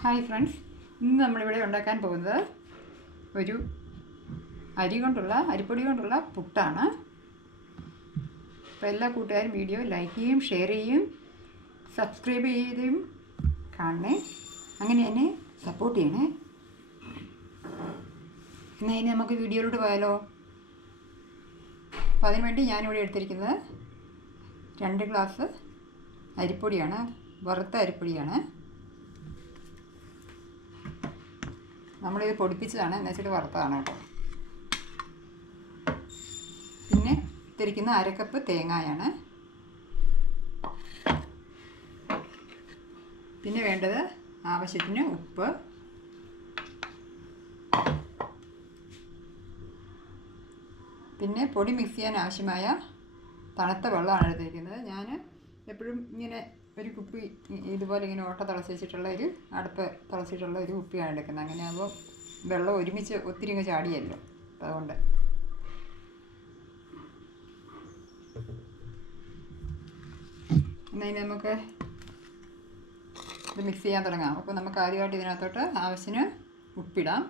Hi friends, ഇന്ന് നമ്മളിവിടെ ഉണ്ടാക്കാൻ പോകുന്നത് ഒരു അരിപ്പൊടി കൊണ്ടുള്ള പുട്ടാണ്. അപ്പോൾ എല്ലാ കൂട്ടുകാരും വീഡിയോ ലൈക്ക് ചെയ്യും, ഷെയർ ചെയ്യും, സബ്സ്ക്രൈബ് ചെയ്തും കാണണേ. അങ്ങനെ തന്നെ സപ്പോർട്ട് ചെയ്യണേ. എന്നാൽ ഇനി നമുക്ക് വീഡിയോയിലോട്ട് പോയാലോ. അപ്പോൾ അതിനുവേണ്ടി ഞാനിവിടെ എടുത്തിരിക്കുന്നത് 2 ഗ്ലാസ് അരിപ്പൊടിയാണ്, വറുത്ത അരിപ്പൊടിയാണ്. നമ്മളിത് പൊടിപ്പിച്ചതാണ്, എന്നുവെച്ചിട്ട് വറുത്തതാണ് കേട്ടോ. പിന്നെ ഇട്ടിരിക്കുന്ന 1/2 കപ്പ് തേങ്ങയാണ്. പിന്നെ വേണ്ടത് ആവശ്യത്തിന് ഉപ്പ്, പിന്നെ പൊടി മിക്സ് ചെയ്യാൻ ആവശ്യമായ തണുത്ത വെള്ളമാണ് എടുത്തിരിക്കുന്നത്. ഞാൻ എപ്പോഴും ഇങ്ങനെ ഒരു കുപ്പി ഇതുപോലെ ഇങ്ങനെ ഓട്ട തിളച്ച് വെച്ചിട്ടുള്ള ഒരു അടുപ്പ് തിളച്ചിട്ടുള്ള ഒരു കുപ്പിയാണ് എടുക്കുന്നത്. അങ്ങനെ ആകുമ്പോൾ വെള്ളം ഒരുമിച്ച് ഒത്തിരി ഇങ്ങ് ചാടിയല്ലോ. അപ്പം അതുകൊണ്ട് എന്നാൽ ഇനി നമുക്ക് ഇത് മിക്സ് ചെയ്യാൻ തുടങ്ങാം. അപ്പോൾ നമുക്ക് ആദ്യമായിട്ട് ഇതിനകത്തോട്ട് ആവശ്യത്തിന് ഉപ്പിടാം.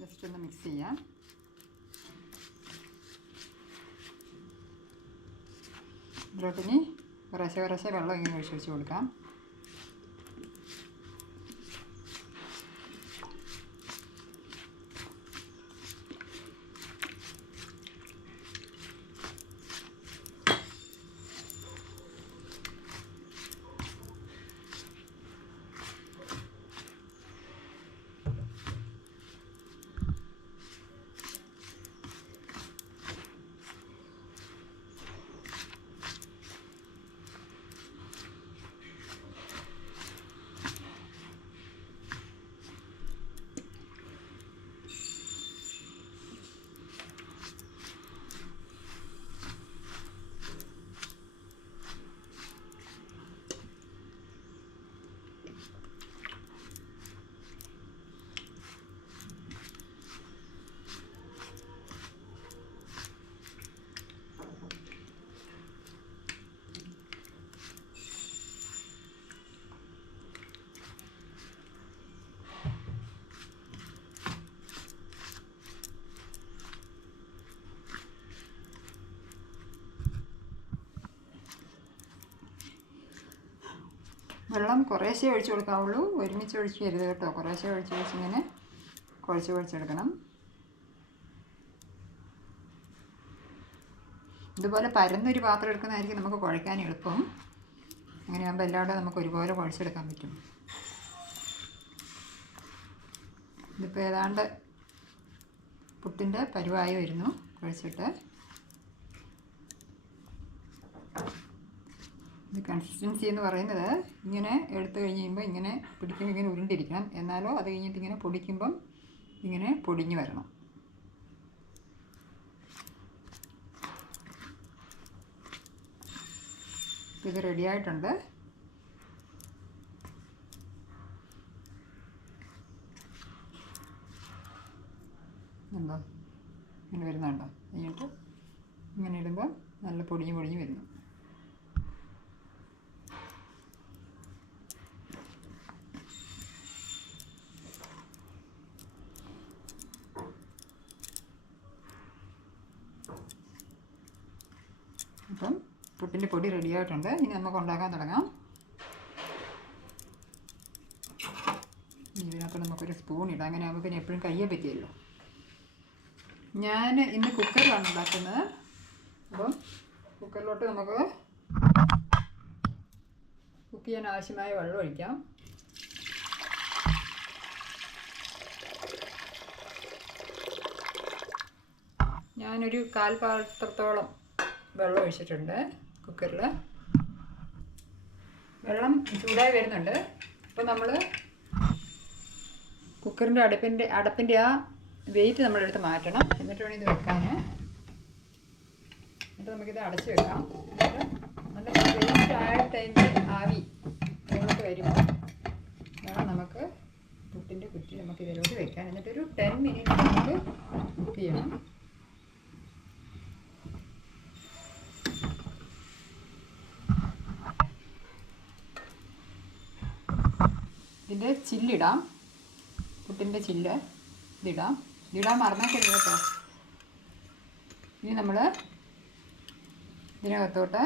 ജസ്റ്റ് ഒന്ന് മിക്സ് ചെയ്യാം. ഇതിലോട്ടിനി കുറേശ്ശെ വെള്ളം ഇങ്ങനെ ഒഴിച്ച് കൊടുക്കാം. വെള്ളം കുറേശ്ശേ ഒഴിച്ച് കൊടുക്കാവുള്ളൂ, ഒരുമിച്ച് ഒഴിച്ച് തരുത് കേട്ടോ. കുറേശ്ശേ ഒഴിച്ചിങ്ങനെ കുഴച്ചെടുക്കണം. ഇതുപോലെ പരന്നൊരു പാത്രം എടുക്കുന്നതായിരിക്കും നമുക്ക് കുഴയ്ക്കാൻ എളുപ്പം. അങ്ങനെയാകുമ്പോൾ എല്ലാവരും നമുക്ക് ഒരുപോലെ കുഴച്ചെടുക്കാൻ പറ്റും. ഇതിപ്പോൾ ഏതാണ്ട് പുട്ടിൻ്റെ പരുവായി വരുന്നു കുഴച്ചിട്ട്. ഇത് കൺസിസ്റ്റൻസി എന്ന് പറയുന്നത് ഇങ്ങനെ എടുത്തു കഴിഞ്ഞ് കഴിയുമ്പോൾ ഇങ്ങനെ പിടിക്കുമ്പോൾ ഇങ്ങനെ ഉരുണ്ടിരിക്കണം. എന്നാലോ അത് കഴിഞ്ഞിട്ട് ഇങ്ങനെ പൊടിക്കുമ്പം ഇങ്ങനെ പൊടിഞ്ഞ് വരണം. ഇത് റെഡിയായിട്ടുണ്ട്. ഉണ്ടോ, ഇങ്ങനെ വരുന്നുണ്ടോ? കഴിഞ്ഞിട്ട് ഇങ്ങനെ ഇടുമ്പോൾ നല്ല പൊടിഞ്ഞ് വരുന്നു. അപ്പം പുട്ടിൻ്റെ പൊടി റെഡിയായിട്ടുണ്ട്. ഇനി നമുക്ക് ഉണ്ടാക്കാൻ തുടങ്ങാം. ഇതിനകത്ത് നമുക്കൊരു സ്പൂൺ ഇടാം. അങ്ങനെ ആകുമ്പോൾ പിന്നെ എപ്പോഴും കയ്യെ പറ്റിയല്ലോ. ഞാൻ ഇന്ന് കുക്കറിലാണ് ഉണ്ടാക്കുന്നത്. അപ്പം കുക്കറിലോട്ട് നമുക്ക് കുക്ക് ചെയ്യാൻ ആവശ്യമായ വെള്ളം ഒഴിക്കാം. ഞാനൊരു 1/4 പാത്രത്തോളം വെള്ളം ഒഴിച്ചിട്ടുണ്ട് കുക്കറിൽ. വെള്ളം ചൂടായി വരുന്നുണ്ട്. അപ്പോൾ നമ്മൾ കുക്കറിൻ്റെ അടപ്പിൻ്റെ ആ വെയിറ്റ് നമ്മളെടുത്ത് മാറ്റണം. എന്നിട്ട് വേണം ഇത് വെക്കാൻ. എന്നിട്ട് നമുക്കിത് അടച്ച് വെക്കാം. നല്ല വെയിറ്റ് ആയിട്ട് അതിൻ്റെ ആവി മുകളിലോട്ട് വരുമ്പോൾ വേണം നമുക്ക് പുട്ടിൻ്റെ കുറ്റി നമുക്ക് ഇതിലോട്ട് വെക്കാൻ. എന്നിട്ടൊരു 10 മിനിറ്റ് നമുക്ക് കുക്ക് ചെയ്യണം. ചില്ലിടാം, പുട്ടിൻ്റെ ചില്ല് ഇതിടാൻ മറന്നേക്കരുത് കേട്ടോ. ഇനി നമ്മൾ ഇതിനകത്തോട്ട്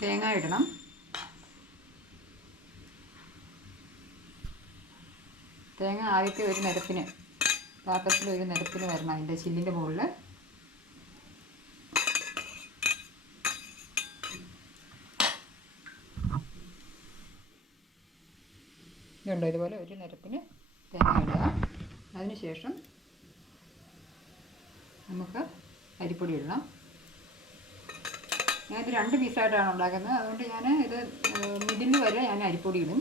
തേങ്ങ ഇടണം. തേങ്ങ ആദ്യത്തെ ഒരു നിരപ്പിന്, പാത്രത്തിൽ ഒരു നിരപ്പിന് വരണം അതിൻ്റെ ചില്ലിൻ്റെ മുകളിൽ. ഇതുണ്ടോ, ഇതുപോലെ ഒരു നിരപ്പിന് തേങ്ങ ഇടുക. അതിനുശേഷം നമുക്ക് അരിപ്പൊടി ഇടണം. ഞാനിത് 2 പീസായിട്ടാണ് ഉണ്ടാക്കുന്നത്, അതുകൊണ്ട് ഞാൻ ഇത് മിഡിൽ വരെ ഞാൻ അരിപ്പൊടി ഇടും.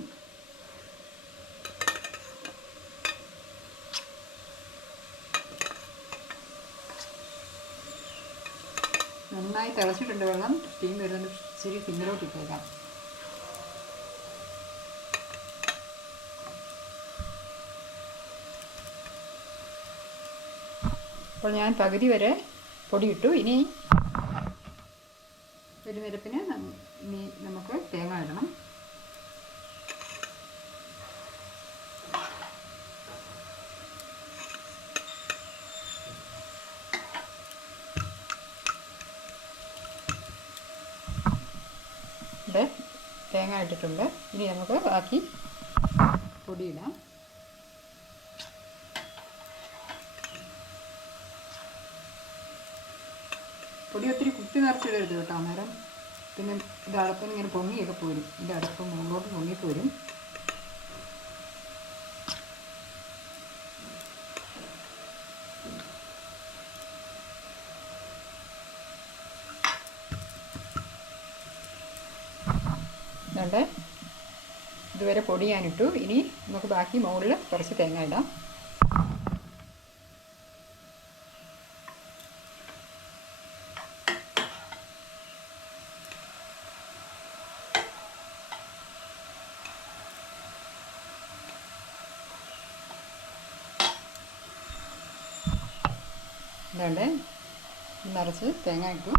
നന്നായി തിളച്ചിട്ടുണ്ട് വെള്ളം. സ്റ്റീം വരുന്നത് ഇച്ചിരി സിമ്മിലോട്ട് ഇട്ടേക്കാം. അപ്പോൾ ഞാൻ പകുതി വരെ പൊടി ഇട്ടു. ഇനി ഒരു നിരപ്പിന് നമുക്ക് തേങ്ങ ഇടണം. ഇവിടെ തേങ്ങ ഇട്ടിട്ടുണ്ട്. ഇനി നമുക്ക് ബാക്കി പൊടിയിടാം. പൊടി ഒത്തിരി കുത്തി നിറച്ചിടരുത് കേട്ടോ, അന്നേരം പിന്നെ ഇത് അടപ്പിന് ഇങ്ങനെ പൊങ്ങിയൊക്കെ പോരും. ഇതിൻ്റെ അടപ്പ് മുകളിലോട്ട് പൊങ്ങിപ്പോരും. അതുകൊണ്ട് ഇതുവരെ പൊടി ഞാനിട്ടു. ഇനി നമുക്ക് ബാക്കി മുകളിൽ കുറച്ച് തേങ്ങ ഇടാം. ഇതുകൊണ്ട് നിറച്ച് തേങ്ങ ഇട്ടു.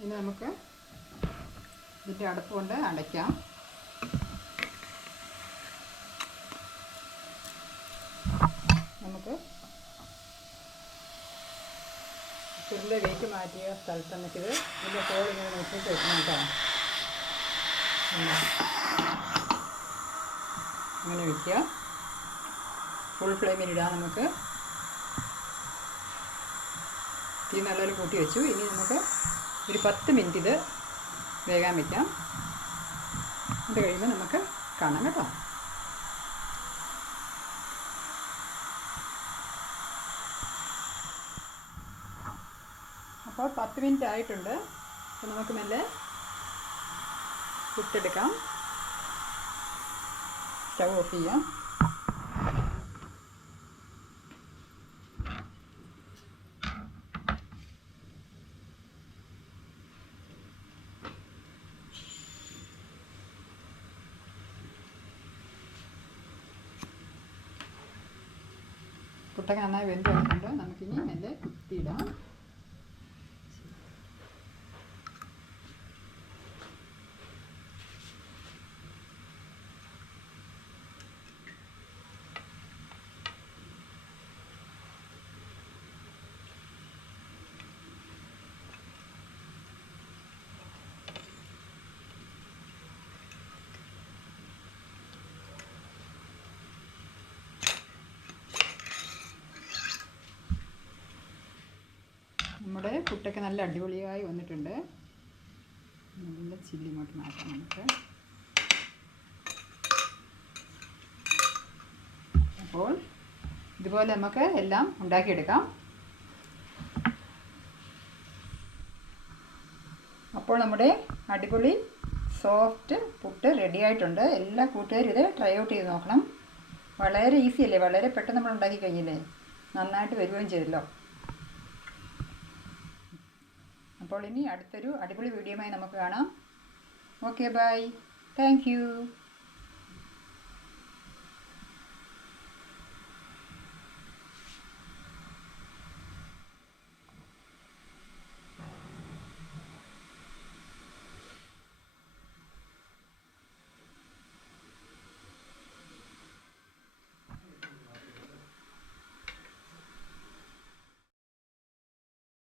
ഇനി നമുക്ക് ഇതിൻ്റെ അടപ്പ് കൊണ്ട് അടയ്ക്കാം. നമുക്ക് ചുരുളിൻ്റെ വെയിറ്റ് മാറ്റിയ സ്ഥലത്ത് നമുക്കിത് ഇതിൻ്റെ കോൾ ഇങ്ങനെ നോക്കിയിട്ട് വെക്കണം കേട്ടോ. അങ്ങനെ വയ്ക്കുക. ഫുൾ ഫ്ലെയിമിലിടാം. നമുക്ക് തീ നല്ലൊരു കൂട്ടി വെച്ചു. ഇനി നമുക്ക് ഒരു 10 മിനിറ്റ് ഇത് വേകാൻ വയ്ക്കാം. അത് കഴിയുമ്പോൾ നമുക്ക് കാണാം കേട്ടോ. അപ്പോൾ 10 മിനിറ്റ് ആയിട്ടുണ്ട്. അപ്പോൾ നമുക്ക് മെല്ലെ പുട്ടെടുക്കാം. സ്റ്റവ് ഓഫ് ചെയ്യാം. പുട്ടൊക്കെ നന്നായി വെന്ത് വന്നിട്ടുണ്ട്. നമുക്കിനി മെല്ലെ കുത്തിയിടാം. നമ്മുടെ പുട്ടൊക്കെ നല്ല അടിപൊളിയായി വന്നിട്ടുണ്ട്. നല്ല ചില്ലി ഇങ്ങോട്ട് മാറ്റാം നമുക്ക്. അപ്പോൾ ഇതുപോലെ നമുക്ക് എല്ലാം ഉണ്ടാക്കിയെടുക്കാം. അപ്പോൾ നമ്മുടെ അടിപൊളി സോഫ്റ്റ് പുട്ട് റെഡി ആയിട്ടുണ്ട്. എല്ലാ കൂട്ടുകാരും ഇത് ട്രൈ ഔട്ട് ചെയ്ത് നോക്കണം. വളരെ ഈസി അല്ലേ, വളരെ പെട്ടെന്ന് നമ്മൾ ഉണ്ടാക്കി കഴിഞ്ഞില്ലേ, നന്നായിട്ട് വരികയും ചെയ്തല്ലോ. അപ്പോൾ ഇനി അടുത്തൊരു അടിപൊളി വീഡിയോയുമായി നമുക്ക് കാണാം. Okay, bye. Thank U.